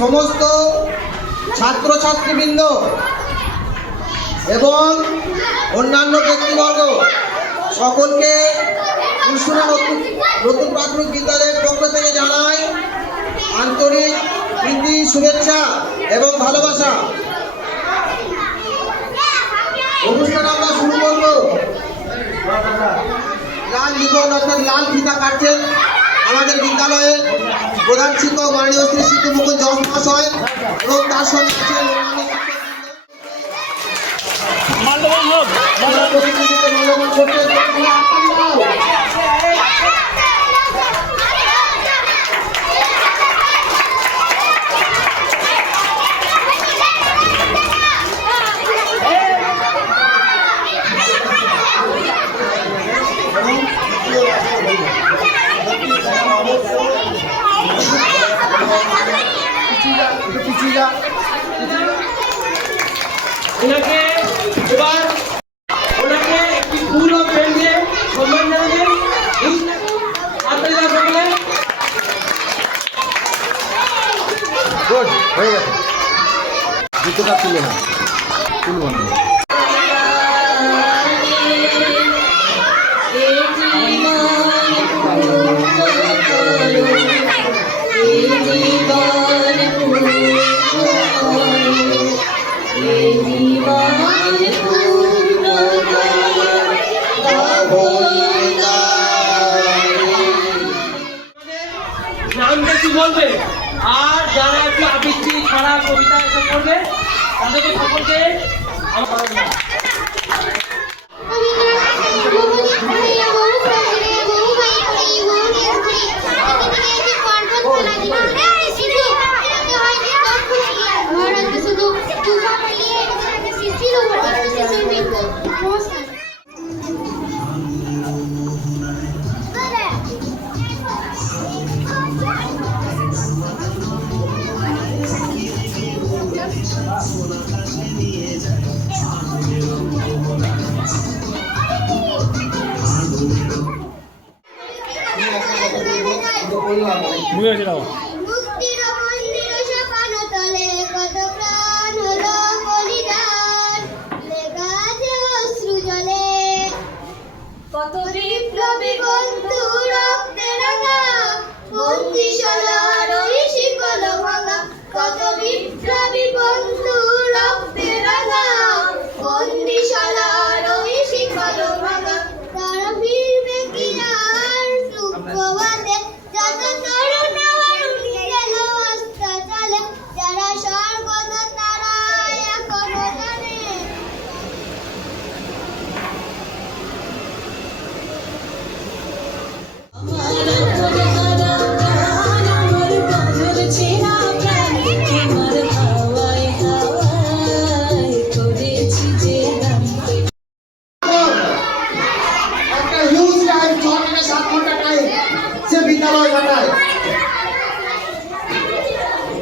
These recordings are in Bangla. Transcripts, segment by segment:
সমস্ত ছাত্রছাত্রীবৃন্দ এবং অন্যান্য ব্যক্তিবর্গ সকলকে কুলসুরা নতুন প্রাথমিক বিদ্যালয়ের পক্ষ থেকে জানাই আন্তরিক প্রীতি, শুভেচ্ছা এবং ভালোবাসা। অনুষ্ঠান আমরা শুরু করব। লাল রিবন অর্থাৎ লাল ফিতা কাটছেন আমাদের বিদ্যালয়ের প্রধান শিক্ষক মাননীয় শ্রী সিদ্ধু মুকুন্দ জজ মহাশয় এবং তার সঙ্গে আছেন ওনাকে এবার ওনাকে একটি ফুল ও পেন দিয়ে সম্মান জানাবেন। আপনারা সকলে গুড হয়ে গেছে। জুতোটা তুলে না, তুলব না। নামটা কি বলবে, আর যারা একটু আবৃত্তি ছাড়া কবিতা এসব করবে তাদেরকে সকলকে কত বিপ্লবী বন্ধু রক্তে রাঙা বন্দিশালার ওই শিকল ভাঙা, কত বিপ্লবী বন্ধু রক্তে রাঙা বন্দিশালার ওই শিকল ভাঙা, তারা ফিরবে কি আর সুপ্রভাতে, যত তরুণ গেল আস্থা চলে, যারা স্বর্গত তারা এখনো জানে।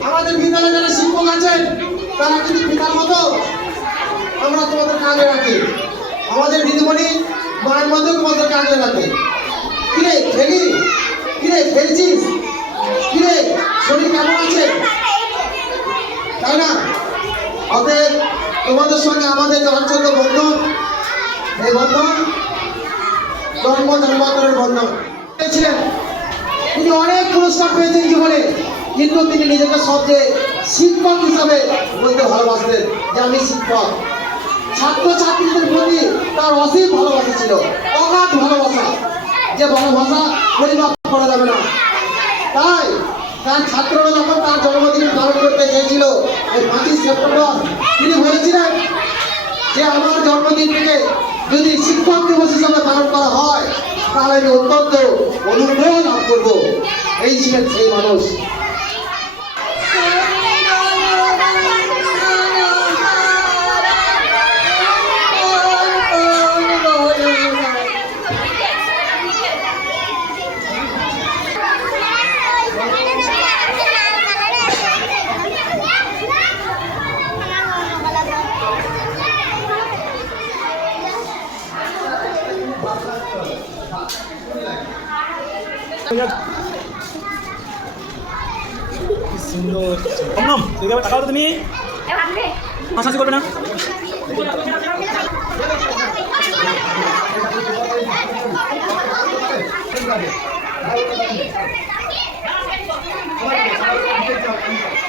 আমাদের বিদ্যালয়ে যারা শিক্ষক আছেন তারা কিন্তু পিতার মতো আমরা তোমাদেরকে আগলে রাখি। আমাদের দিদিমণি মায়ের মতো তোমাদেরকে আগলে রাখে। কিরে খেলি, কিরে খেলছিস, কিরে শরীর কেমন আছে, তাই না? অতএব তোমাদের সঙ্গে আমাদের যে অঞ্চল বন্ধন, এই বন্ধন জন্ম জন্মান্তরের বন্ধন। তিনি অনেক পুরস্কার পেয়েছেন জীবনে, কিন্তু তিনি নিজেকে সবচেয়ে শিক্ষক হিসাবে বলতে ভালোবাসতেন যে আমি শিক্ষক। ছাত্রছাত্রীদের প্রতি তার অসীম ভালোবাসা ছিল, অগাধ ভালোবাসা, যে ভালোবাসা পরিমাপ করা যাবে না। তাই তার ছাত্ররা যখন তার জন্মদিন পালন করতে চেয়েছিল এই 5ই সেপ্টেম্বর, তিনি বলেছিলেন যে আমার জন্মদিনটিকে যদি শিক্ষক দিবস হিসাবে পালন করা হয় তাহলে আমি অত্যন্ত অনুগ্রহ লাভ করবো। এই ছিলেন সেই মানুষ। কম তুমি টাকাও তো তুমি হাসাহাসি করবে না। Thank you.